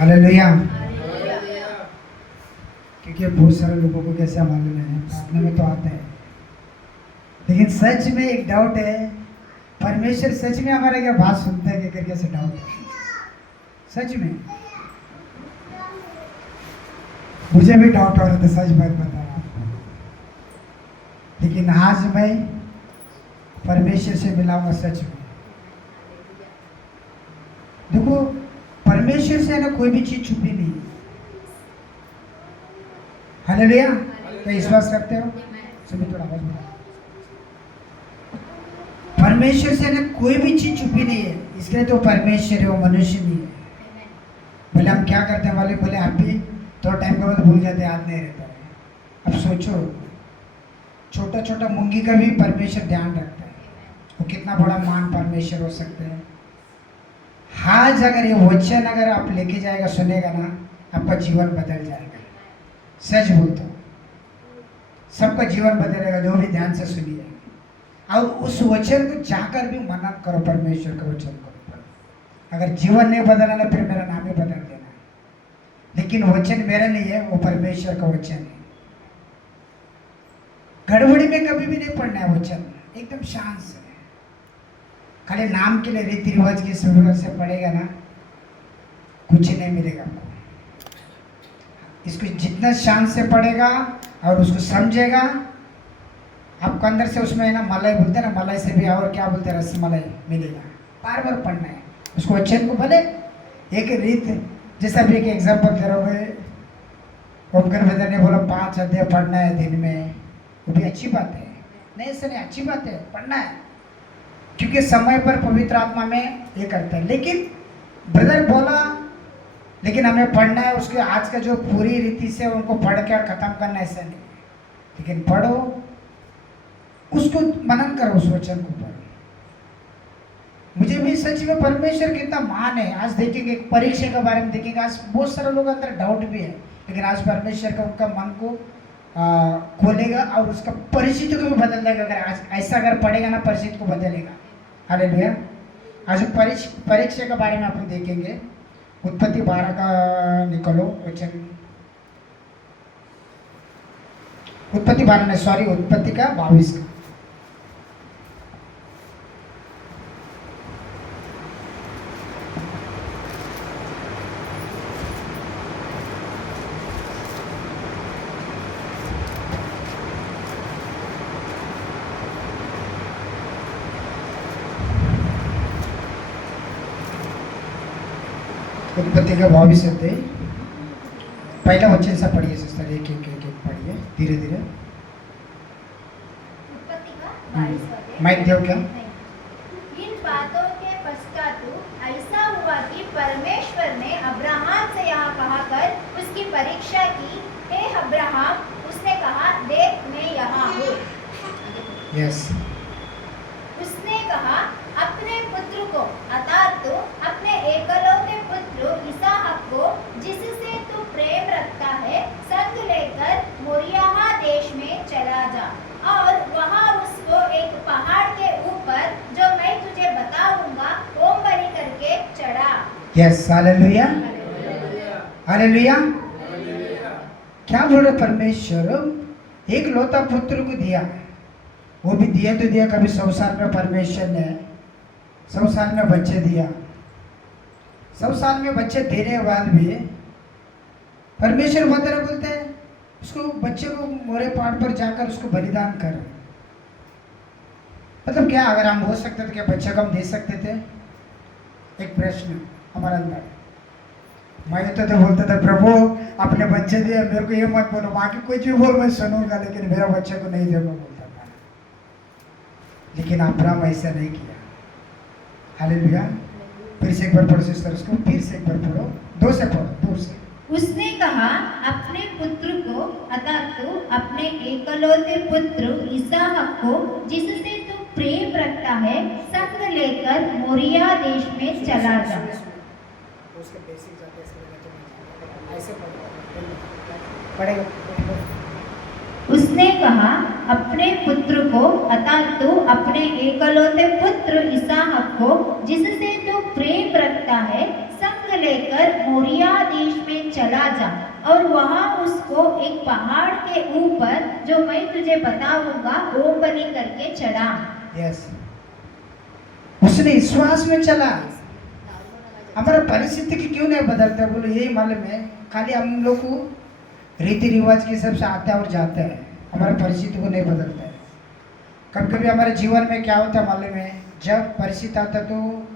Hallelujah. क्योंकि बहुत सारे लोगों को कैसे मालूम है, प्रार्थना में तो आता है, लेकिन सच में एक डाउट है, परमेश्वर सच में हमारा क्या बात सुनता है क्या, कैसे डाउट है सच में। मुझे भी डाउट हो रहा था, सच बात बता रहा आपको, लेकिन आज मैं परमेश्वर से मिलाऊंगा सच में। देखो, परमेश्वर से ना कोई भी चीज छुपी नहीं है। हालेलुया। क्या विश्वास करते हो? सभी थोड़ा आवाज बढ़ाओ। परमेश्वर से ना कोई भी चीज छुपी नहीं है, इसलिए तो परमेश्वर है, वो मनुष्य नहीं है। भले हम क्या करते हैं वाले, बोले आप भी थोड़ा टाइम के बाद भूल जाते, याद नहीं रहता है। अब सोचो, छोटा छोटा मुंगी का भी परमेश्वर ध्यान रखता है, वो कितना बड़ा महान परमेश्वर हो सकते हैं। आज अगर ये वचन अगर आप लेके जाएगा, सुनेगा ना, आपका जीवन बदल जाएगा। सच बोलता हूँ, सबका जीवन बदलेगा जो भी ध्यान से सुनिए। और उस वचन को जाकर भी मनन करो, परमेश्वर के वचन को। अगर जीवन नहीं बदला ना, फिर मेरा नाम ही बदल देना, लेकिन वचन मेरा नहीं है, वो परमेश्वर का वचन है। गड़बड़ी में कभी भी नहीं पढ़ना है वचन, एकदम शांत से, खाली नाम के लिए रीति रिवाज की सूरत से पढ़ेगा ना, कुछ नहीं मिलेगा आपको। इसको जितना शांत से पढ़ेगा और उसको समझेगा, आपको अंदर से उसमें है ना, मलाई बोलते हैं ना, मलाई से भी और क्या बोलते हैं, रसमलाई मिलेगा। बार बार पढ़ना है उसको वचन को, भले एक रीत, जैसा भी एक एग्जाम्पल दे रहा हूँ मैं, ओमकार ब्रदर ने बोला 5 अध्याय पढ़ना है दिन में, वो भी अच्छी बात है, नहीं ऐसा नहीं, अच्छी बात है, पढ़ना है, क्योंकि समय पर पवित्र आत्मा में ये करता है। लेकिन ब्रदर बोला, लेकिन हमें पढ़ना है, उसके आज का जो पूरी रीति से उनको पढ़ के खत्म करना, ऐसा नहीं, लेकिन पढ़ो, उसको मनन करो, उस वचन को पढ़ो। मुझे भी सच में परमेश्वर कितना महान है। आज देखेंगे, परीक्षा के बारे में देखेंगे, आज बहुत सारे लोग अंदर डाउट भी है, लेकिन आज परमेश्वर का उनका मन को खोलेगा और उसका परिस्थिति को भी बदल देगा। अगर आज ऐसा अगर पढ़ेगा ना, परिस्थिति को बदलेगा। हालेलुया। आज परीक्षा के बारे में अपन देखेंगे, उत्पत्ति 12 का निकलो वचन, उत्पत्ति 12 नहीं, सॉरी, उत्पत्ति का 22 का। उत्पत्ति का 22 अध्याय पहला वचन से पढ़िए सिस्टर, एक एक एक एक पढ़िए धीरे धीरे। उत्पत्ति का 22 अध्याय। माइक देव क्या? इन बातों के पश्चात ऐसा हुआ कि परमेश्वर ने अब्राहम से यहाँ कहकर उसकी परीक्षा की, हे अब्राहम, उसने कहा, देख मैं यहाँ हूँ। यस। उसने कहा, अपने पुत्र को अर्थात तो अपने एकलौते पुत्र इसहाक को, जिससे तू प्रेम रखता है, संग लेकर मोरिया देश में चला जा और वहाँ उसको एक पहाड़ के ऊपर, जो मैं तुझे बताऊंगा, होम बलि करके चढ़ा। यस। Hallelujah, hallelujah. क्या बोल रहे परमेश्वर, एक लौता पुत्र को दिया, वो भी दिया तो दिया, कभी 100 साल में परमेश्वर ने 100 साल में बच्चे दिया। 100 साल में बच्चे देने के बाद भी परमेश्वर बोलते हैं उसको, बच्चे को मोरे पहाड़ पर जाकर उसको बलिदान कर। मतलब क्या, अगर हम हो सकते थे क्या बच्चे को हम दे सकते थे? एक प्रश्न हमारे अंदर। मैं तो बोलता था, प्रभु अपने बच्चे दिए, मेरे को ये मत बोलो, बाकी कोई चीज बोल मैं सुनूंगा, लेकिन मेरा बच्चे को नहीं दूंगा, बोलता था। लेकिन अब्राहम ऐसा नहीं किया। हालेलुया। फिर से एक बार पढ़ो सिस्टर, उसको फिर से एक बार पढ़ो, 2 से पढ़ो, 2 से। उसने कहा, अपने पुत्र को अर्थात तो अपने एकलौते पुत्र इसहाक को, जिससे तू प्रेम रखता है, संग लेकर मोरिया देश में चला जा। उसने कहा, अपने पुत्र को अर्थात तो अपने एकलौते पुत्र इसहाक को, जिससे तू प्रेम रखता है, संग लेकर मोरिया देश में चला जा और वहां उसको एक पहाड़ के ऊपर जो मैं तुझे बताऊंगा वो बलि करके चढ़ा। यस, उसने विश्वास में चला। हमारा परिस्थिति की क्यों नहीं बदलता बोलो, यही मालूम है। खाली हम लोग को रीति रिवाज के हिसाब से आता है और जाता है, हमारा परिस्थिति को नहीं बदलता है। कभी कभी हमारे जीवन में क्या होता है मालूम है, जब परिस्थिति आता है तो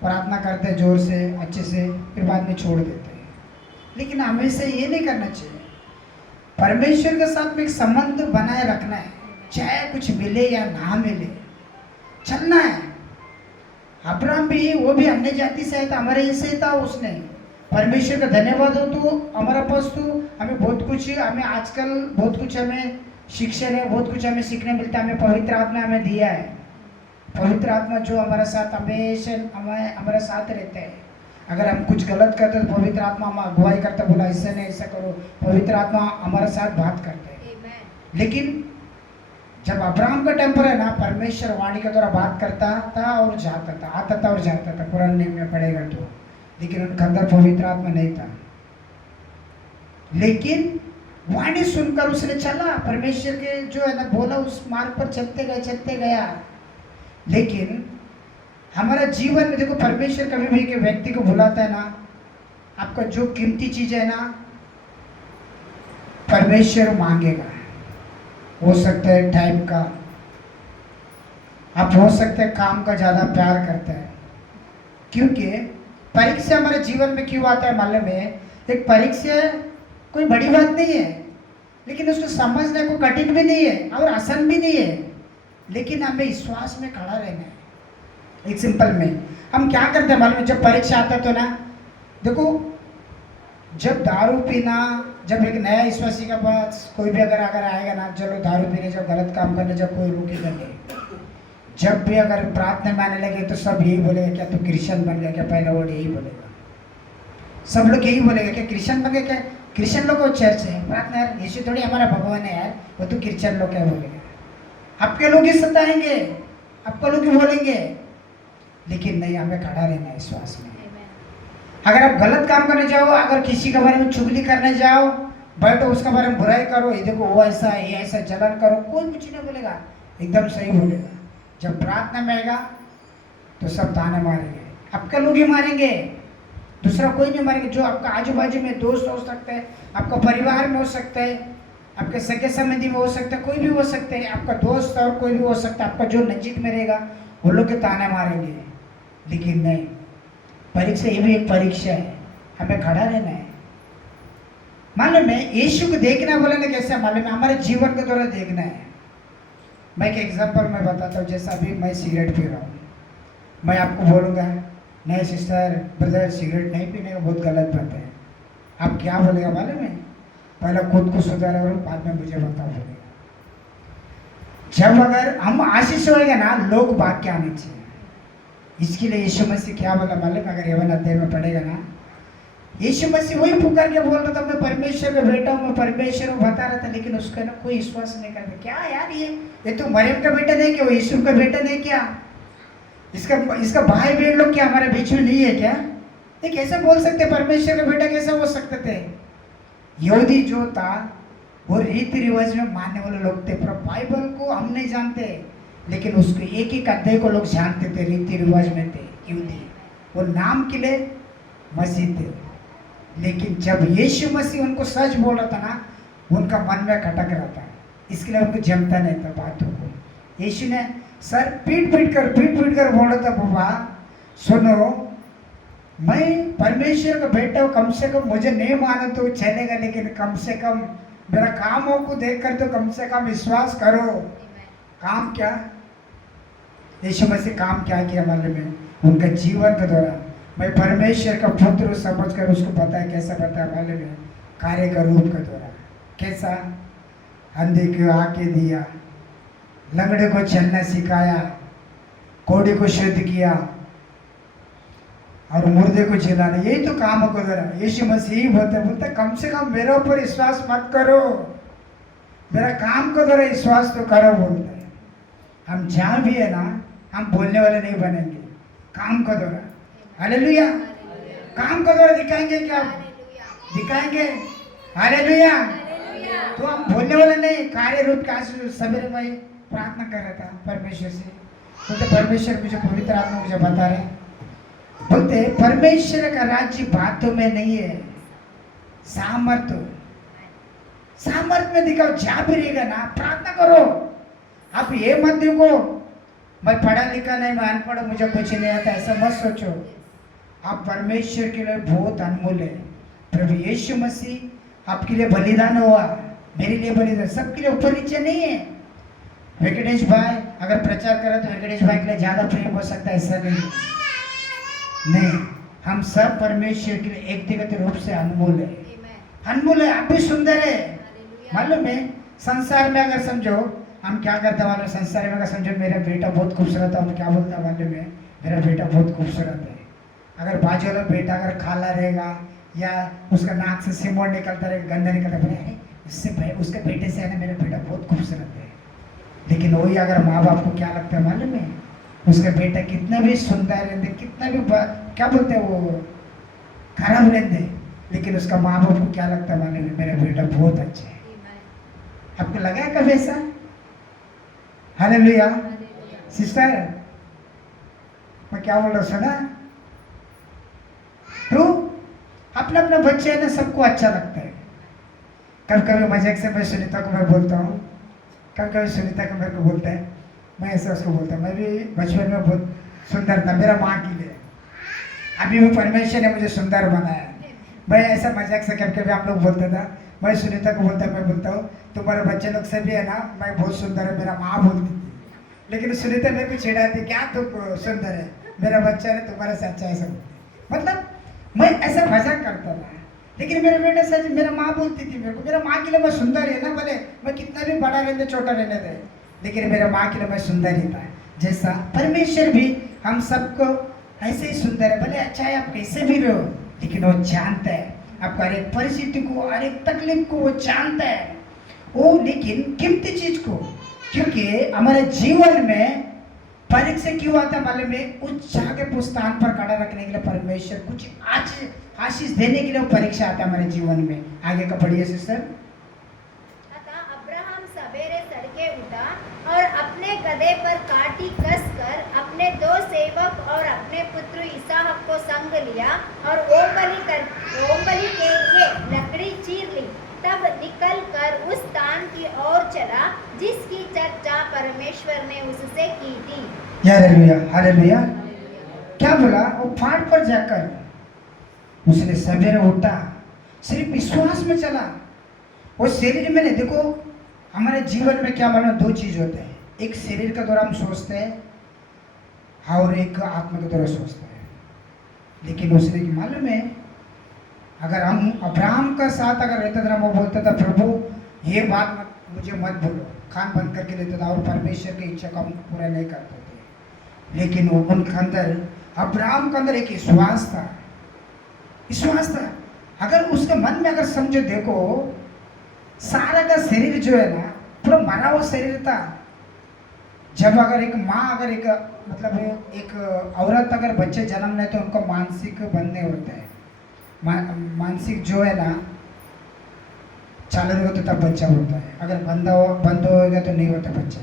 प्रार्थना करते हैं जोर से अच्छे से, फिर बाद में छोड़ देते हैं। लेकिन हमेशा ये नहीं करना चाहिए। परमेश्वर के साथ में एक संबंध बनाए रखना है, चाहे कुछ मिले या ना मिले, चलना है। अब्राहम भी, वो भी अन्य जाति से है, हमारे ही से था। उसने परमेश्वर का धन्यवाद हो तो हमारा पास तो हमें बहुत कुछ, हमें आजकल बहुत कुछ हमें शिक्षण है, बहुत कुछ हमें सीखने मिलता है। हमें पवित्र आत्मा हमें दिया है। पवित्र आत्मा जो हमारे साथ हमेशा हमारे साथ रहते हैं। अगर हम कुछ गलत करते तो पवित्र आत्मा हम अगुवाई करता, बोला ऐसा नहीं ऐसा करो। पवित्र आत्मा हमारे साथ बात करते हैं। लेकिन जब अब्राहम का टेम्पर है ना, परमेश्वर वाणी के द्वारा बात करता था और जाता था, आता था और जाता था। पुराने नियम में पढ़ेगा तो, लेकिन उनके अंदर पवित्र आत्मा नहीं था। लेकिन वाणी सुनकर उसने चला, परमेश्वर के जो है ना बोला उस मार्ग पर चलते गया। लेकिन हमारा जीवन में देखो, परमेश्वर कभी भी एक व्यक्ति को बुलाता है ना, आपका जो कीमती चीज है ना परमेश्वर मांगेगा। हो सकता है टाइम का, आप हो सकते हैं काम का ज़्यादा प्यार करते हैं। क्योंकि परीक्षा हमारे जीवन में क्यों आता है मालूम है? एक परीक्षा कोई बड़ी बात नहीं है, लेकिन उसको समझने को कठिन भी नहीं है और आसान भी नहीं है। लेकिन हमें विश्वास में खड़ा रहना है। एक सिंपल में हम क्या करते हैं मालूम है? जब परीक्षा आता तो ना, देखो जब दारू पीना, जब एक नया विश्वासी के पास कोई भी अगर आएगा ना, चलो दारू पीने, जब गलत काम करने, जब कोई रुकेगा नहीं, जब भी अगर प्रार्थना में आने लगे तो सब यही बोलेगा, क्या तू क्रिश्चियन बन गया क्या? पहला वर्ड यही बोलेगा, सब लोग यही बोलेगा, क्या क्रिश्चियन बन गया क्या? क्रिश्चियन लोग को चर्च है, प्रार्थना यार, यीशु थोड़ी हमारा भगवान है यार, वो तो क्रिश्चियन लोग क्या बोलेगा? आपके लोग ही सताएंगे, आपको लोग ही बोलेंगे। लेकिन नहीं, हमें खड़ा रहना है विश्वास में। अगर आप गलत काम करने जाओ, अगर किसी के बारे में चुगली करने जाओ, बैठो उसके बारे में बुराई करो, ये देखो वो ऐसा है, ये ऐसा, जलन करो, कोई कुछ नहीं बोलेगा, एकदम सही बोलेगा। जब प्रार्थना में आएगा तो सब ताने मारेंगे, आपके लोग ही मारेंगे, दूसरा कोई नहीं मारेंगे। जो आपका आजू बाजू में दोस्त हो सकते हैं, आपका परिवार में हो सकते हैं, आपके सगे संबंधी में हो सकता है, कोई भी हो सकते हैं, आपका दोस्त और कोई भी हो सकता है, आपका जो नजीक में रहेगा वो लोग के ताने मारेंगे। लेकिन नहीं, परीक्षा ये भी एक परीक्षा है, हमें खड़ा रहना है। मालूम है यीशु को देखना बोले ना कैसे मालूम है? हमारे जीवन के द्वारा देखना है। मैं एक एग्जांपल मैं बताता हूँ। जैसा अभी मैं सिगरेट पी रहा हूँ, मैं आपको बोलूँगा नहीं सिस्टर ब्रदर सिगरेट नहीं पीने का बहुत गलत बात है, आप क्या बोलेगा मालूम है? पहले खुद को सुधारे और बाद में मुझे बताओ बोलेगा। जब अगर हम आशीष होएगा ना, लोग बात क्या आने चाहिए। इसके लिए यीशु मसीह क्या बोला मालूम? अगर यवन अध्याय में पढ़ेगा ना, यीशु मसीह वही पुकार के बोल रहा था, मैं परमेश्वर का बेटा हूँ, मैं परमेश्वर हूँ बता रहा था। लेकिन उसका ना कोई विश्वास नहीं करता। क्या यार ये तो मरियम का बेटा नहीं क्या? वो यीशु का बेटा नहीं क्या? इसका भाई बहन लोग क्या हमारे बीच में नहीं है क्या? ये कैसे बोल सकते? परमेश्वर का बेटा कैसे हो सकते थे? यहूदी जो था वो रीति रिवाज में मानने वाले लोग थे, पर बाइबल को हम नहीं जानते, लेकिन उसको एक एक अध्याय को लोग जानते थे, रीति रिवाज में थे यहूदी। वो नाम के लिए मसीह थे, लेकिन जब यीशु मसीह उनको सच बोल रहा था ना, उनका मन में खटक रहा था, इसके लिए उनको जमता नहीं था बातों को। यीशु ने सर पीट पीट कर बोल रहा था, बाबा सुनो, मैं परमेश्वर का बेटा हूँ, कम से कम मुझे नहीं मानो तो चलेगा, लेकिन कम से कम मेरा कामों को देखकर तो कम से कम विश्वास करो। काम क्या? यीशु मसीह काम क्या किया मालूम है? उनका जीवन के दौरान मैं परमेश्वर का पुत्र समझ कर उसको बताया, कैसा बताया मालूम है? कार्य का रूप के द्वारा। कैसा? अंधे को आके दिया, लंगड़े को चलना सिखाया, कोढ़े को शुद्ध किया और मुर्दे को जिलाना, यही तो काम को द्वारा। यीशु मसीह बोलते कम से कम मेरे ऊपर विश्वास मत करो, मेरा काम को द्वारा विश्वास तो करो बोलते हैं। हम जहाँ भी है ना, हम बोलने वाले नहीं बनेंगे, काम को द्वारा। हालेलुया। काम का द्वारा दिखाएंगे क्या? हालेलुया दिखाएंगे। हालेलुया। हालेलुया तो हम बोलने वाले नहीं। कार्य रूप का आज सवेरे भाई प्रार्थना कर रहा था परमेश्वर से, बोलते परमेश्वर मुझे पवित्र आत्मा मुझे बता रहे, बोलते परमेश्वर का राज्य बातों में नहीं है, सामर्थ्य सामर्थ्य में दिखाओ। जहाँ भी रहेगा ना प्रार्थना करो। आप ये मत देखो मैं पढ़ा लिखा नहीं, मैं अनपढ़, मुझे कुछ नहीं आता, ऐसा मत सोचो। आप परमेश्वर के लिए बहुत अनमोल है। प्रभु यीशु मसीह आपके लिए बलिदान हुआ, मेरे लिए बलिदान, सबके लिए ऊपर नीचे नहीं है। वेंकटेश भाई अगर प्रचार करा तो वेंकटेश भाई के लिए ज्यादा प्रेम हो सकता है, ऐसा नहीं। हम सब परमेश्वर के लिए व्यक्तिगत रूप से अनमोल है। अनमोल है। आप भी सुंदर है। मालूम है संसार में अगर समझो हम क्या करते हैं मालूम, संसार में अगर समझो मेरा बेटा बहुत खूबसूरत है, हम क्या बोलता मालूम है, मेरा बेटा बहुत खूबसूरत है। अगर बाजू वाला बेटा अगर खाला रहेगा या उसका नाक से सिमोड़ निकलता रहेगा, गंदा निकलता बोले इससे उसके बेटे से है ना मेरा बेटा बहुत खूबसूरत है। लेकिन वही अगर माँ बाप को क्या लगता है मालूम है, उसका बेटा कितना भी सुंदर रहते, कितना भी क्या बोलते हैं वो खराब रहते, लेकिन उसका माँ बाप को क्या लगता है मालूम है, मेरा बेटा बहुत अच्छा है। आपको लगा है कभी ऐसा? हालेलुया। सिस्टर मैं क्या बोल रहा हूँ सुना? तो अपना अपना बच्चे है ना सबको अच्छा लगता है। कभी कभी मजाक से मैं सुनीता को मैं बोलता हूँ, कभी कभी सुनीता को मेरे को बोलता है, मैं ऐसा उसको बोलता हूँ मैं भी बचपन में बहुत सुंदर था मेरा माँ के लिए, अभी भी परमेश्वर ने मुझे सुंदर बनाया। मैं ऐसा मजाक से कभी कभी हम लोग बोलता था, मैं सुनीता को बोलता मैं बोलता हूँ तुम्हारे बच्चे लोग से भी है ना मैं बहुत सुंदर है, मेरा माँ बोलती थी। लेकिन सुनीता मेरे को चिढ़ाती, क्या तुम सुंदर है, मेरा बच्चा है तुम्हारे से अच्छा है सब। मतलब मैं ऐसा मजाक करता था, लेकिन मेरे बेटे सच मेरा माँ बोलती थी मेरे को, मेरा माँ के लिए मैं सुंदर है ना, भले मैं कितना भी बड़ा रहने छोटा रहने दे, लेकिन मेरे माँ के लिए मैं सुंदर ही था। जैसा परमेश्वर भी हम सबको ऐसे ही सुंदर है, भले अच्छा है आप कैसे भी रहो, लेकिन वो जानता है आपका हर एक परिस्थिति को, हर एक तकलीफ को वो जानता है वो, लेकिन कीमती चीज को, क्योंकि हमारे जीवन में परीक्षा क्यों आता मालूम है, उस जगह स्थान पर खड़ा रखने के लिए परमेश्वर कुछ आशीष देने के लिए वो परीक्षा आता है हमारे जीवन में। आगे का पढ़िए सिस्टर। अतः अब्राहम सवेरे तड़के उठा और अपने गदहे पर काठी कसकर अपने 2 सेवक और अपने पुत्र इसहाक को संग लिया और होम बलि के लिए लकड़ी चीर ली। तब निकल कर उस स्थान की ओर चला जिसकी चर्चा परमेश्वर ने उससे की थी। Hallelujah hallelujah. क्या बोला? वो फाट पर जाकर उसने सवेरे उठा, सिर्फ विश्वास में चला। वो शरीर में नहीं, देखो हमारे जीवन में क्या मालूम 2 चीज होते हैं, एक शरीर के द्वारा हम सोचते हैं और एक आत्मा के द्वारा सोचते हैं। लेकिन उसने मालूम है अगर हम अब्राहम का साथ अगर रहता था, वो बोलता था प्रभु ये बात मुझे मत बोलो, कान बंद करके लेता था और परमेश्वर की इच्छा को हम पूरा नहीं करते थे। लेकिन वो उनके अंदर, अब्राहम के अंदर एक विश्वास था, विश्वास था। अगर उसके मन में अगर समझो, देखो सारा का शरीर जो है ना पूरा मरा हुआ शरीर था। जब अगर एक माँ अगर एक मतलब एक औरत अगर बच्चे जन्म ले तो उनको मानसिक बंधने होते हैं, मानसिक जो है ना चालू होगा तो तब बच्चा होता है, अगर बंद होगा तो नहीं होता बच्चा।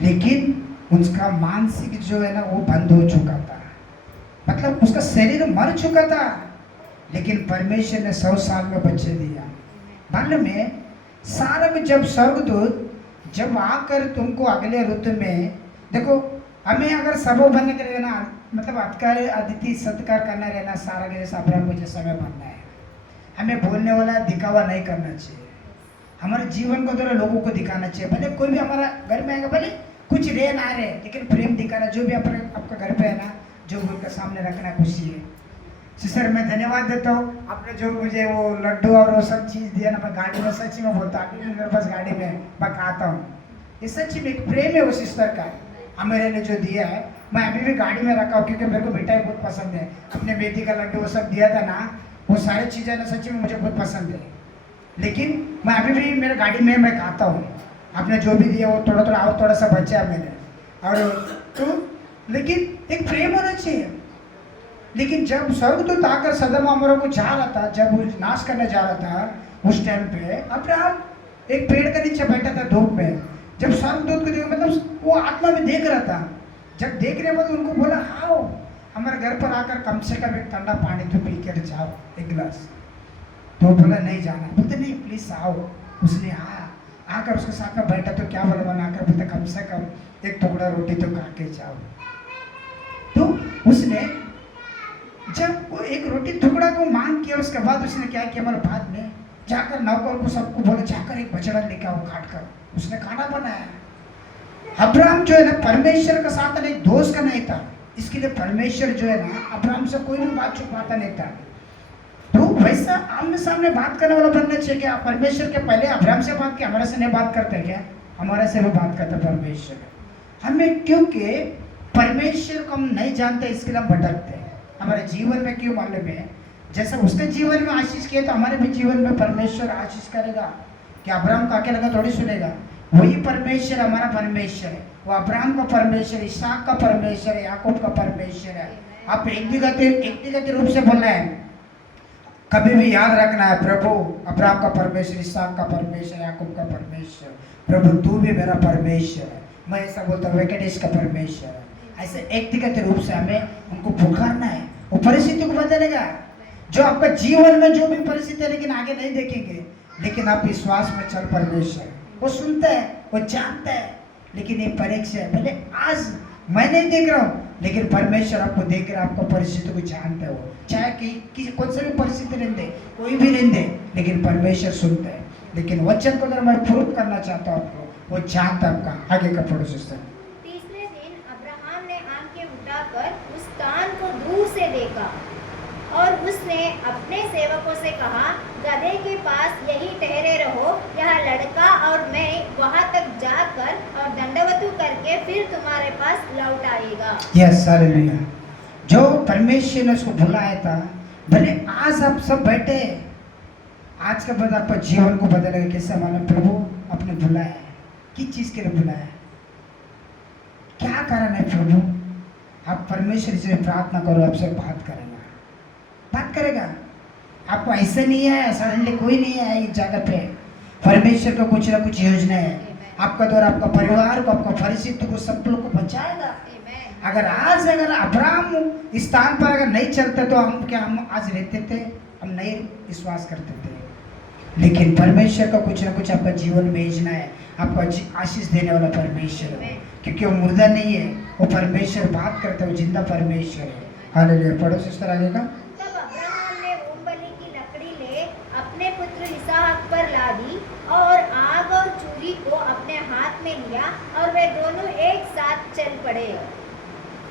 लेकिन उसका मानसिक जो है ना वो बंद हो चुका था, मतलब उसका शरीर मर चुका था, लेकिन परमेश्वर ने 100 साल में बच्चे दिया। मालूम है सारा में जब स्वर्गदूत जब आकर तुमको अगले ऋतु में, देखो हमें अगर सबो बनने के रहना, मतलब अधिकार अतिथि सत्कार करना रहना, सारा के जैसा अब्राहम को जैसा हमें बनना है। हमें बोलने वाला दिखावा नहीं करना चाहिए, हमारे जीवन को द्वारा लोगों को दिखाना चाहिए। भले कोई भी हमारा घर में आएगा, भले कुछ रहे ना रहे, लेकिन प्रेम दिखाना, जो भी आपका घर पे है ना, जो उनके सामने रखना खुशी है। सिस्टर मैं धन्यवाद देता हूँ, आपने जो मुझे वो लड्डू और वो सब चीज़ दिया ना, मैं गाड़ी में सच्ची में बोलता हूँ, अभी भी मेरे पास गाड़ी में मैं खाता हूँ, ये सच्ची में एक प्रेम है वो सिस्टर का, मेरे ने जो दिया है मैं अभी भी गाड़ी में रखा हूँ, क्योंकि मेरे को मिठाई बहुत पसंद है। अपने मेथी का लड्डू वो सब दिया था ना, वो सारी चीज़ें ना सच्ची में मुझे बहुत पसंद है, लेकिन मैं अभी भी मेरे गाड़ी में मैं खाता हूँ। आपने जो भी दिया वो थोड़ा थोड़ा और थोड़ा सा बचा है मैंने, और तो लेकिन एक प्रेम होना चाहिए, लेकिन जब स्वर्गदूत आकर सदम अमोरा को जा रहा था, जब वो नाश करने जा रहा था, उस टाइम पे अब्राहम एक पेड़ के नीचे बैठा था धूप में। जब स्वर्गदूत को देखा, मतलब वो आत्मा में देख रहा था। जब देखने के बाद उनको बोला, आओ हमारे घर पर आकर कम से कम एक ठंडा पानी तो पी कर जाओ, एक गिलास। तो बोला नहीं जाना। बोलते नहीं प्लीज आओ। उसने आकर उसके साथ में बैठा, तो क्या बोला बनाकर, बोलते कम से कम एक टुकड़ा रोटी तो खा के जाओ। तो उसने जब वो एक रोटी टुकड़ा को मांग किया, उसके बाद उसने क्या किया, मतलब बाद में जाकर नौकर को सबको बोला, जाकर एक बछड़ा लेके आओ काट कर। उसने खाना बनाया। अब्राहम जो है ना परमेश्वर के साथ एक दोस्त का नहीं था, इसके लिए परमेश्वर जो है ना अब्राहम से कोई भी बात छुपाता नहीं था। तो वैसा आमने सामने बात करने वाला बनना चाहिए। क्या परमेश्वर के पहले अब्राहम से बात किया, हमारे से नहीं बात करते क्या? हमारे से भी बात करता परमेश्वर। हमें क्योंकि परमेश्वर को हम नहीं जानते, इसके लिए हम भटकते हैं। हमारे जीवन में क्यों मालूम है, जैसे उसके जीवन में आशीष किया तो हमारे भी जीवन में परमेश्वर आशीष करेगा। कि अब्राहम का अकेला का थोड़ी सुनेगा, वही परमेश्वर हमारा परमेश्वर है। वो अब्राहम का परमेश्वर, इसहाक का परमेश्वर है, याकूब का परमेश्वर है। आप व्यक्तिगत रूप से बोल रहे हैं, कभी भी याद रखना है, प्रभु अब्राहम का परमेश्वर, इसहाक का परमेश्वर, याकूब का परमेश्वर, प्रभु तू भी मेरा परमेश्वर है। मैं ऐसा बोलता हूँ, वेंकटेश का परमेश्वर है। ऐसे व्यक्तिगत रूप से हमें उनको पुकारना है। वो परिस्थिति को बदलेगा। जो आपका जीवन में जो भी परिस्थिति है, लेकिन आगे नहीं देखेंगे, लेकिन आप विश्वास में चल। परमेश्वर वो सुनता है, वो जानता है, लेकिन ये परीक्षा है। भले आज मैं नहीं देख रहा हूँ, लेकिन परमेश्वर आपको देख रहा है, आपको परिस्थिति को जानते हो। चाहे कि कौन सा भी परिस्थिति रहने दे, कोई भी रहने दे, लेकिन परमेश्वर सुनता है। लेकिन वचन को अगर मैं प्रूव करना चाहता हूँ आपको, वो जानता है आपका। आगे का पढ़ो सिस्टर। तीसरे दिन अब्राहम ने आंखें उठाकर उस स्थान को दूर से देखा और उसने अपने सेवकों से कहा, गधे के पास यही ठहरे रहो, यह लड़का और मैं वहां तक जाकर और दंडवतु करके फिर तुम्हारे पास लौट आएगा। Yes hallelujah. जो परमेश्वर ने उसको बुलाया था, भले आज आप सब बैठे, आज के बाद आपका जीवन को बदलेगा। कैसे माना? प्रभु अपने बुलाया है। किस चीज के लिए बुलाया है? क्या कारण है प्रभु? आप परमेश्वर से प्रार्थना करो, आपसे बात करेगा। आपको ऐसा नहीं है, सडनली कोई नहीं है इस जगह पे। परमेश्वर का कुछ ना कुछ योजना है आपका द्वारा, आपका परिवार को, आपका परिस्थिति को, सब लोग को बचाएगा। अगर अब्राहम इस स्थान पर अगर नहीं चलते तो हम आज रहते थे? हम नहीं विश्वास करते थे। लेकिन परमेश्वर का कुछ ना कुछ आपका जीवन में योजना है। आपको आशीष देने वाला परमेश्वर है, क्योंकि वो मुर्दा नहीं है, वो परमेश्वर बात करता है, वो जिंदा परमेश्वर है। हालेलुया। पढ़ो सिस्टर आगे का। तब अब्राहम ने होमबलि की लकड़ी ले अपने पुत्र इसहाक पर लादी और आग और चूरी को अपने हाथ में लिया और वे दोनों एक साथ चल पड़े।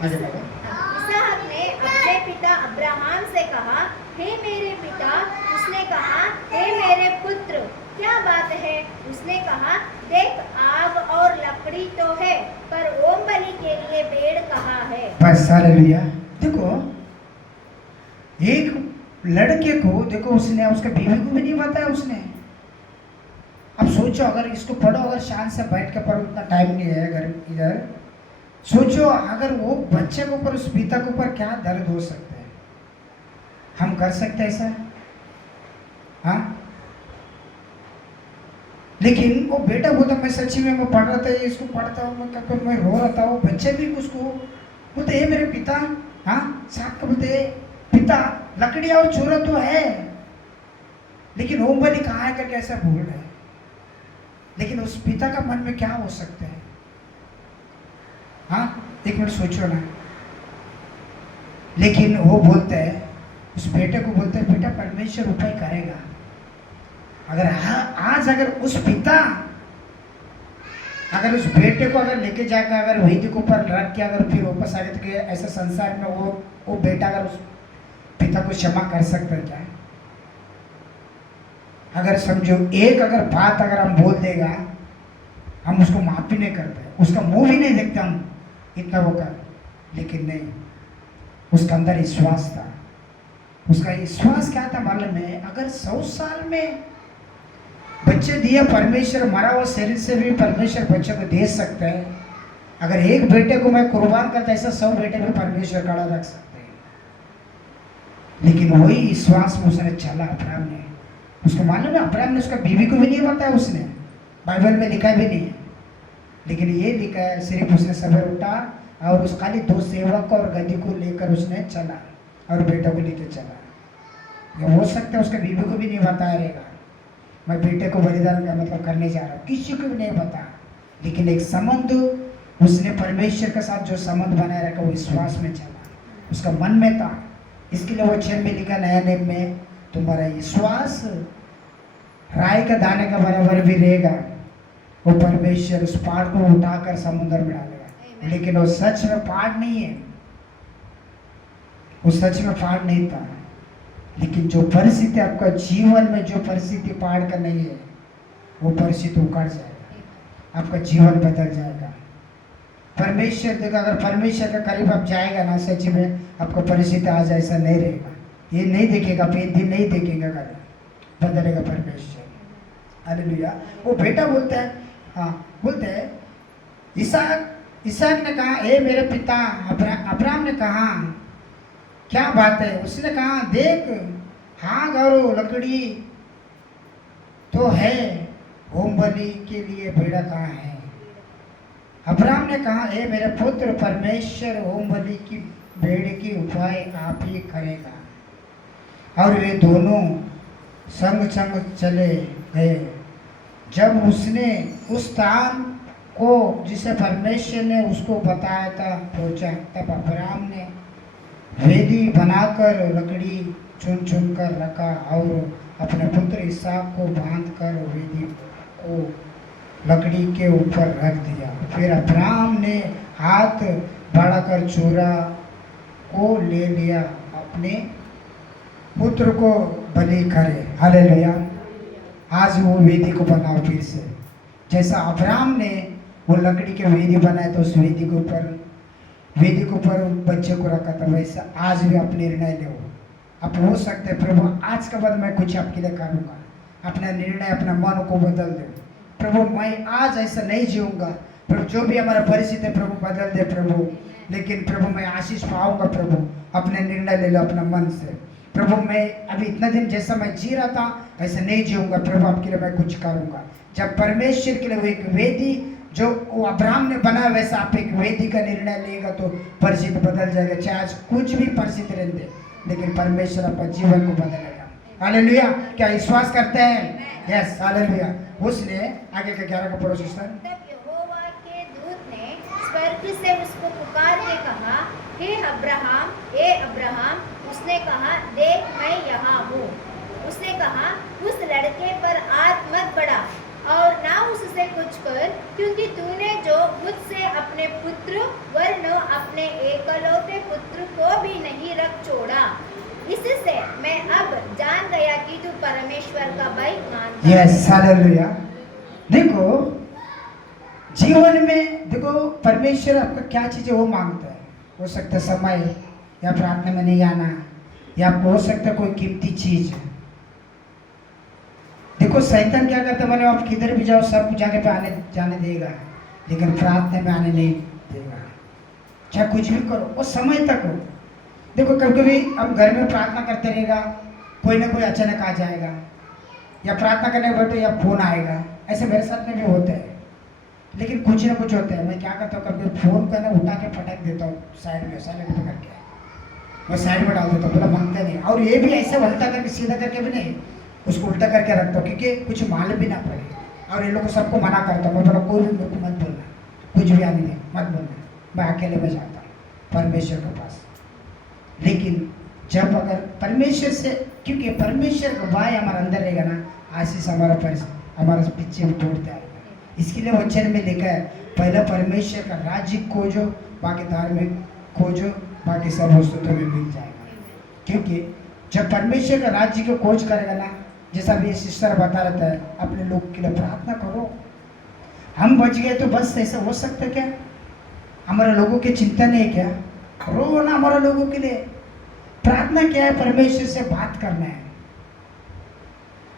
इसहाक ने अपने पिता अब्राहम से कहा, हे मेरे पिता। उसने कहा, हे मेरे पुत्र, क्या बात है? उसने कहा, देख आग और लकड़ी तो है, पर होमबलि के लिए पेड़ कहाँ है? बस हालेलुया। देखो एक लड़के को, देखो उसने उसके बीवी को भी नहीं बताया उसने। अब सोचो, अगर इसको पढ़ो, अगर शान से बैठ के पढ़ो, उतना टाइम नहीं है अगर इधर। सोचो अगर वो बच्चे के ऊपर, उस पिता के ऊपर क्या दर्द हो सकता है। हम कर सकते हैं ऐसा? हाँ। लेकिन वो बेटा बोलता, मैं सच्ची में मैं पढ़ रहा था, इसको पढ़ता हूँ, मैं रो रहा था। वो बच्चे भी उसको बोलते, हे मेरे पिता। हाँ, साथ को बोलते, पिता लकड़ी और चूरा तो है, लेकिन होमबलि कहाँ है करके ऐसा बोल रहे हैं। लेकिन उस पिता का मन में क्या हो सकता है? हाँ, एक मिनट सोचो ना। लेकिन वो बोलते हैं, उस बेटे को बोलते हैं, बेटा परमेश्वर उपाय करेगा। अगर आज अगर उस पिता अगर उस बेटे को अगर लेके जाकर अगर वेदी के ऊपर रख के अगर फिर वापस आ गए, तो ऐसा संसार में वो बेटा अगर उस पिता को क्षमा कर सकता है क्या? अगर समझो एक अगर बात अगर हम बोल देगा, हम उसको माफ भी नहीं करते, उसका मुंह भी नहीं देखते हम, इतना वो कर। लेकिन नहीं, उसका अंदर विश्वास था। उसका विश्वास क्या था मालूम है? अगर 100 साल में बच्चे दिए, परमेश्वर मरा हुआ शरीर से भी परमेश्वर बच्चे को दे सकता है। अगर एक बेटे को मैं कुर्बान करता, ऐसा 100 बेटे भी परमेश्वर खड़ा रख सकते हैं। लेकिन वही विश्वास में उसने चला अब्राहम ने। उसको मालूम है अब्राहम ने उसका बीवी को भी नहीं बताया, उसने बाइबल में लिखा भी नहीं है, लेकिन ये लिखा है सिर्फ उसने सवेरे उठा और उस खाली 2 सेवक और गधी को लेकर उसने चला और बेटा को लेकर चला। ये हो सकता है उसका बीवी को भी नहीं बताया रहेगा, मैं बेटे को बलिदान का मतलब करने जा रहा हूँ, किसी को भी नहीं बता। लेकिन एक संबंध उसने परमेश्वर के साथ जो संबंध बनाए रखा वो विश्वास में चला, उसका मन में था। इसके लिए वो 6 में लिखा नया नियम में, तुम्हारा विश्वास राई का दाने का बराबर भी रहेगा, वो परमेश्वर उस पहाड़ को उठाकर समुद्र में डालेगा। लेकिन वो सच में पहाड़ नहीं है, वो सच में पहाड़ नहीं था। लेकिन जो परिस्थिति आपका जीवन में, जो परिस्थिति पहाड़ का नहीं है, वो परिस्थिति उखड़ जाएगा, आपका जीवन बदल जाएगा। परमेश्वर देखा, अगर परमेश्वर के करीब आप जाएगा ना, सच में आपका परिस्थिति आज ऐसा नहीं रहेगा, ये नहीं देखेगा, पे दिन नहीं देखेगा, कर बदलेगा परमेश्वर। हालेलुया। वो बेटा बोलता है, हाँ बोलते हैं, इसहाक ने कहा, ए मेरे पिता। अब्राहम ने कहा, क्या बात है? उसने कहा, देख हाँ गौरव, लकड़ी तो है, होम बलि के लिए भेड़ा कहाँ है? अब्राहम ने कहा, ए मेरे पुत्र, परमेश्वर होम बलि की भेड़ की उपाय आप ही करेगा। और वे दोनों संग संग चले गए। जब उसने उस स्थान को जिसे परमेश्वर ने उसको बताया था पहुंचा, तब अब्राहम ने वेदी बनाकर लकड़ी चुन चुन कर रखा और अपने पुत्र इसहाक को बांध कर वेदी को लकड़ी के ऊपर रख दिया। फिर अब्राहम ने हाथ बढ़ाकर चूरा को ले लिया, अपने पुत्र को बलि करे। हालेलुया। आज वो वेदी को बनाओ फिर से, जैसा अब्राहम ने वो लकड़ी के वेदी बनाया तो उस वेदी के ऊपर बच्चे को रखा था, वैसा आज भी आप निर्णय लो। आप हो सकते हैं, प्रभु आज के बाद मैं कुछ आपके लिए करूँगा, अपना निर्णय, अपना मन को बदल दो। प्रभु मैं आज ऐसा नहीं जीऊँगा, प्रभु जो भी हमारा परिस्थिति है प्रभु बदल दे प्रभु, लेकिन प्रभु मैं आशीष पाऊँगा। प्रभु अपने निर्णय ले लो अपना मन से। प्रभु मैं अभी इतना दिन जैसा मैं जी रहा था ऐसा नहीं जीऊँगा, प्रभु आपके लिए मैं कुछ करूँगा। जब परमेश्वर के लिए वो एक वेदी जो वो अब्राहम ने बनाया, वैसा आप एक वेदी का निर्णय लेगा तो परिस्थिति बदल जाएगा। चाहे आज कुछ भी परिस्थिति रहते, लेकिन परमेश्वर आपका जीवन को बदलेगा। हालेलुया। क्या विश्वास करते हैं? Yes, hallelujah. उसने आगे का 11 का पड़ोसी सर, तब यहोवा के दूत ने स्वर्ग से उसको पुकार के कहा, हे अब्राहम, ए अब्राहम। उसने कहा, देख मैं यहाँ हूँ। उसने कहा, उस लड़के पर हाथ मत बढ़ा और ना उससे कुछ कर, क्योंकि तूने जो मुझसे अपने पुत्र वरन अपने एकलौते पुत्र को भी नहीं रख छोड़ा, इससे मैं अब जान गया कि तू परमेश्वर का भय मानता है। Yes, hallelujah. देखो जीवन में देखो परमेश्वर आपका क्या चीज़ है वो मांगता है। हो सकता है समय, या प्रार्थना में नहीं आना, या आपको हो सकता है कोई कीमती चीज। देखो शैतान क्या करता है, बोले आप किधर भी जाओ सब जगह पे आने जाने देगा, लेकिन प्रार्थना में आने नहीं देगा। चाहे कुछ भी करो वो समय तक हो। देखो कभी कभी हम घर में प्रार्थना करते रहेगा, कोई ना कोई अचानक आ जाएगा, या प्रार्थना करने बैठे या फोन आएगा। ऐसे मेरे साथ में भी होता है, लेकिन कुछ ना कुछ होता है। मैं क्या करता हूँ, कभी फोन का ना उठा के फटक देता हूँ साइड में, साइलेंट पे करके मैं साइड में डाल देता हूँ, बोला मांगते नहीं। और ये भी ऐसे उल्टा करके सीधा करके भी नहीं, उसको उल्टा करके रखता हूँ, क्योंकि कुछ मालूम भी ना पड़े। और ये लोग सबको मना करता हूँ, मैं बोला कोई भी मेरे को मत बोलना, कुछ भी आने नहीं, मत बोलना, मैं अकेले में जाता हूँ परमेश्वर के पास। लेकिन जब अगर परमेश्वर से, क्योंकि परमेश्वर का भाई हमारे अंदर रहेगा ना, आशीष हमारा पीछे में तोड़ते आएगा। इसके लिए वचन में लिखा है, पहले परमेश्वर का राज्य खोजो, बाकी धार्मिक खोजो, बाकी सब वस्तु तुम्हें मिल जाएगा। क्योंकि जब परमेश्वर का राज्य को खोज करेगा ना, जैसा भी सिस्टर बता रहता है, अपने लोग के लिए प्रार्थना करो। हम बच गए तो बस ऐसा हो सकता है क्या? हमारे लोगों की चिंता नहीं है क्या? रो ना हमारे लोगों के लिए। प्रार्थना क्या है? परमेश्वर से बात करना है,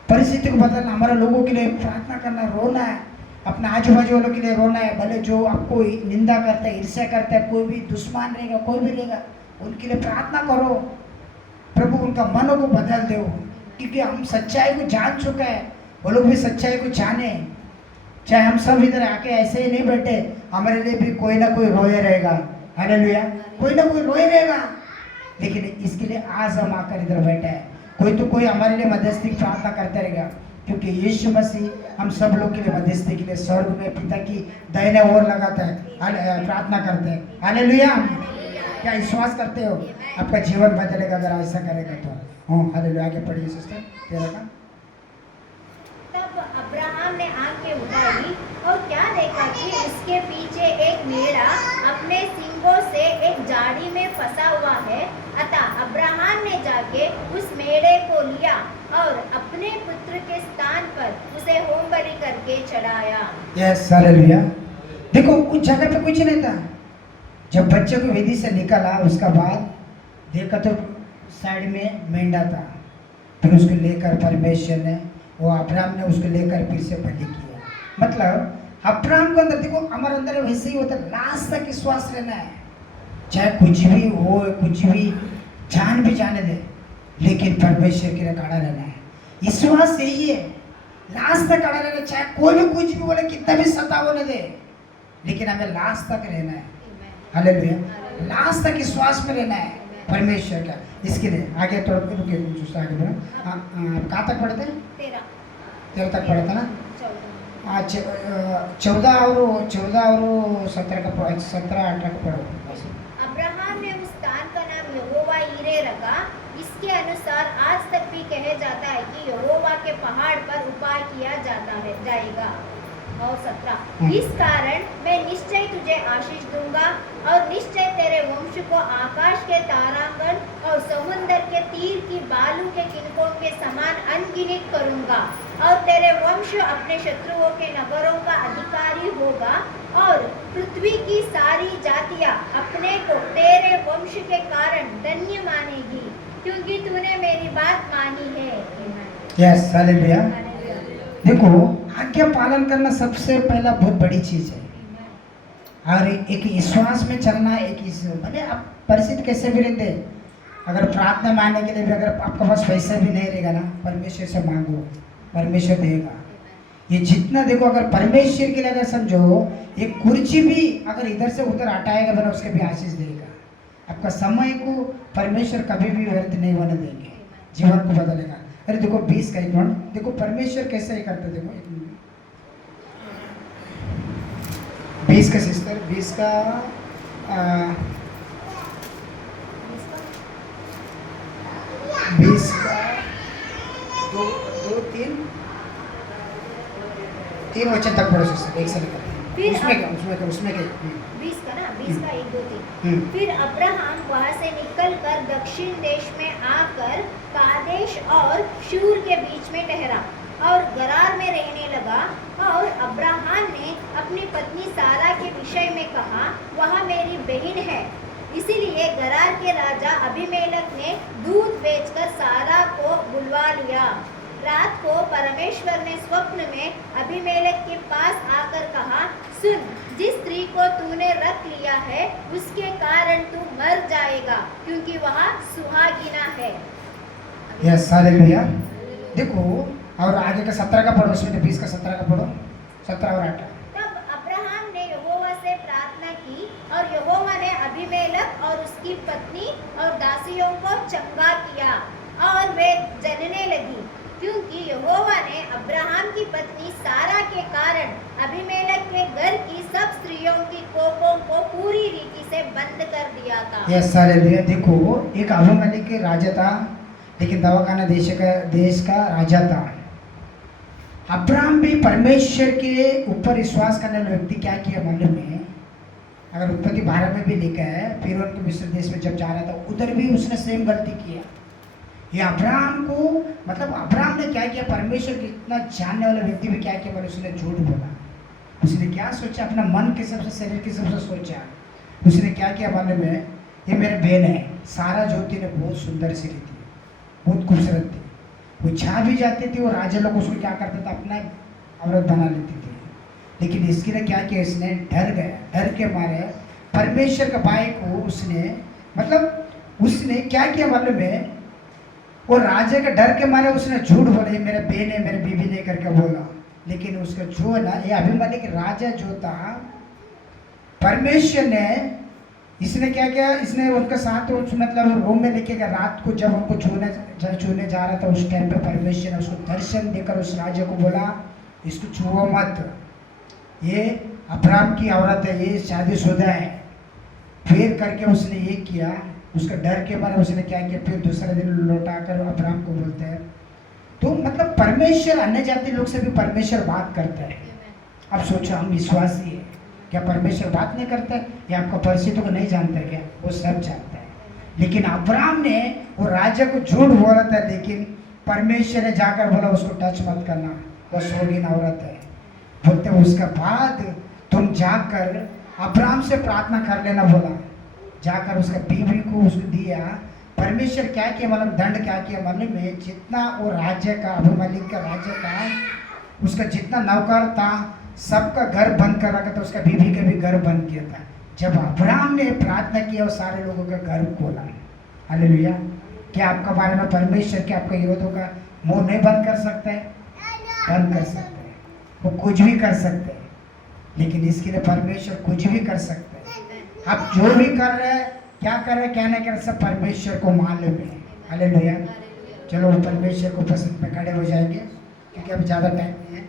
परिस्थिति को बदलना, हमारे लोगों के लिए प्रार्थना करना, रोना है, अपने आजू बाजू वालों के लिए रोना है। भले जो आपको निंदा करता है, ईर्ष्या करता है, कोई भी दुश्मन रहेगा, कोई भी रहेगा, उनके लिए प्रार्थना करो। प्रभु उनका मन को बदल दो, क्योंकि हम सच्चाई को जान चुका है, वो लोग भी सच्चाई को जाने। चाहे हम सब इधर आके ऐसे ही नहीं बैठे, हमारे लिए भी कोई ना कोई रोए रहेगा। हालेलुया, कोई ना कोई रोए रहेगा। लेकिन इसके लिए आज हम आकर इधर बैठे हैं, कोई तो कोई हमारे लिए मध्यस्थी की प्रार्थना करते रहेगा, क्योंकि यीशु मसीह हम सब लोग के लिए मध्यस्थी के लिए स्वर्ग में पिता की दाहिने ओर लगाता है, प्रार्थना करते हैं। हालेलुया, क्या विश्वास करते हो आपका जीवन बदलेगा अगर ऐसा करेगा तो? हाँ, हालेलुया। आगे पढ़िए सिस्टर, तेरा का। तब अब्राहम ने आंखें उठाई और क्या देखा कि उसके पीछे एक मेढ़ा अपने सींगों से एक झाड़ी में फंसा हुआ है। अतः अब्राहम ने जाके उस मेढ़े को लिया और अपने पुत्र के स्थान पर उसे होम बलि करके चढ़ाया। Yes, hallelujah. देखो उस जगह पे कुछ नहीं था। जब बच्चे को वेदी से निकाला उसका बाद देखा तो साइड में मेंढा था। फिर उसको लेकर परमेश्वर ने, वो अब्राहम ने उसको लेकर फिर से बलि किया। मतलब अब्राहम को अंदर देखो, हमारे अंदर वैसे ही होता है, लास्ट तक विश्वास रहना है। चाहे कुछ भी हो, कुछ भी जान भी जाने दे, लेकिन परमेश्वर के लिए खड़ा रहना है। विश्वास यही है, लास्ट तक खड़ा रहना। चाहे कोई भी कुछ भी बोले, कितना भी सताव न दे, लेकिन हमें लास्ट तक रहना है। हालेलुया, लास्ट तक विश्वास में रहना है परमेश्वर का। इसके लिए आगे तो रुके, कुछ आगे बढ़ो। कहाँ तक पढ़ते हैं? 13 तक पढ़ा था ना। 14 और 17 का 17-18 का पढ़ो। अब्राहम ने उस स्थान का नाम यहोवा यीरे रखा। इसके अनुसार आज तक भी कहा जाता है कि यहोवा के पहाड़ पर उपाय किया जाएगा। और 17, इस कारण मैं निश्चय तुझे आशीष दूंगा और निश्चय तेरे वंश को आकाश के तारांगण और समुद्र के तीर की बालू के किनकों के समान अनगिनत करूंगा। और तेरे वंश अपने शत्रुओं के नगरों का अधिकारी होगा और पृथ्वी की सारी जातियां अपने को तेरे वंश के कारण धन्य मानेगी, क्योंकि तूने मेरी बात मानी है। Yes, hallelujah. देखो, आज्ञा पालन करना सबसे पहला बहुत बड़ी चीज है, और एक विश्वास में चलना। एक भले आप परिस्थिति कैसे भी रहते, अगर प्रार्थना मांगने के लिए भी अगर आपके पास पैसा भी नहीं रहेगा ना, परमेश्वर से मांगो, परमेश्वर देगा। ये जितना देखो, अगर परमेश्वर के लिए अगर समझो, एक कुर्सी भी अगर इधर से उधर हटाएगा बना, उसके भी आशीष देगा। आपका समय को परमेश्वर कभी भी व्यर्थ नहीं होने देंगे, जीवन को बदलेगा। अरे देखो 20 का एक मिनट देखो, परमेश्वर कैसे ही करते। देखो 20 का सिस्टर, 20 का 20 का 2 3 वचन तक पढ़ो सिस्टर, एक से लेकर उसमें क्या 20 का ना, 20 का 1 2 3। फिर अब्राहम वहां से निकलकर दक्षिण देश में आकर कादेश और शूर के बीच में ठहरा और गरार में रहने लगा। और अब्राहम ने अपनी पत्नी सारा के विषय में कहा, वह मेरी बहन है। इसीलिए गरार के राजा अबीमेलेक ने दूध बेचकर सारा को बुलवा लिया। रात को परमेश्वर ने स्वप्न में अबीमेलेक के पास आकर कहा, सुन, जिस स्त्री को तूने रख लिया है उसके कारण तू मर जाएगा, क्योंकि वह सुहागिना है। Yes, hallelujah. देखो, और आगे का 17 का पढ़ो, उसमें 20 का 17 का पढ़ो, 17 और 18। तब अब्राहम ने यहोवा से प्रार्थना की और यहोवा ने अबीमेलेक और उसकी पत्नी और दासियों को चंगा किया और वे जनने लगी, क्योंकि यहोवा ने अब्राहम की पत्नी सारा के कारण अबीमेलेक के घर की सब स्त्रियों की कोपों को पूरी रीति से बंद कर दिया था। Yes, hallelujah. देखो, एक अबीमेलेक के राजा था, लेकिन दवाखाना देश का राजा था। अब्राहम भी परमेश्वर के ऊपर विश्वास करने वाला व्यक्ति क्या किया मालूम है? अगर उत्पत्ति 12 में भी लिखा है, फिर उनके मिस्र देश में जब जा रहा था उधर भी उसने सेम गलती किया। ये अब्राहम को, मतलब अब्राहम ने क्या किया, परमेश्वर को इतना जानने वाला व्यक्ति भी क्या किया, बोले उसने झूठ बोला। उसने क्या सोचा, अपना मन के सबसे, शरीर के सबसे सोचा। उसने क्या किया मालूम है? ये मेरे बहन है सारा, जो थी ने बहुत सुंदर सी थी, बहुत खूबसूरत थी। वो जहाँ भी जाती थी वो राजा लोग उसको क्या करते थे, अपना औरत बना लेती थी। लेकिन इसके लिए क्या किया, इसने डर गया, डर के मारे परमेश्वर के भाई को उसने, मतलब उसने क्या किया मालूम है, वो राजा के डर के मारे उसने झूठ बोला, ये मेरे बहन है, मेरे बीवी नहीं करके बोला। लेकिन उसका जो है ना, ये अभिमन्यु के राजा जो था, परमेश्वर ने, इसने क्या किया, इसने उनके साथ मतलब रूम में लेके गया। रात को जब उनको छूने जा रहा था, उस टाइम पे परमेश्वर ने उसको दर्शन देकर उस राजा को बोला, इसको छुओ मत, ये अब्राहम की औरत है, ये शादीशुदा है। फिर करके उसने ये किया, उसका डर के मारे उसने क्या किया, फिर दूसरे दिन लौटाकर अब्राहम को बोलते हैं। तो मतलब परमेश्वर अन्य जाति लोग से भी परमेश्वर बात करता है। अब सोचो, हम विश्वासी है, क्या परमेश्वर बात नहीं करता है? या आपका परिचितों को नहीं जानता है क्या? वो सब जानता है। लेकिन अब्राहम ने वो राजा को झूठ बोला था, लेकिन परमेश्वर ने जाकर बोला उसको टच मत करना, वो सोगिन औरत है। बोलते उसके बाद तुम जाकर अब्राहम से प्रार्थना कर लेना बोला। जाकर उसका बीवी को उसको दिया। परमेश्वर क्या किया मालूम, दंड क्या किया मालूम में, जितना वो राज्य का, अभिमन्यु का राज्य का, उसका जितना नौकर था सबका घर बंद कर रखा था, उसका बीवी का भी घर बंद किया था। जब अब्राहम ने प्रार्थना किया, वो सारे लोगों का घर खोला। हालेलुया। क्या आपका बारे में परमेश्वर के आपके विरोधों का मुंह नहीं बंद कर सकता है? बंद कर सकते हैं, वो कुछ भी कर सकते हैं। लेकिन इसके लिए परमेश्वर कुछ भी कर सकते हैं। आप जो भी कर रहे हैं, क्या कर रहे हैं, क्या नहीं कर रहे, सब परमेश्वर को मालूम है। हालेलुया। चलो परमेश्वर को पसंद में खड़े हो जाएंगे, क्योंकि अब ज़्यादा टाइम नहीं है।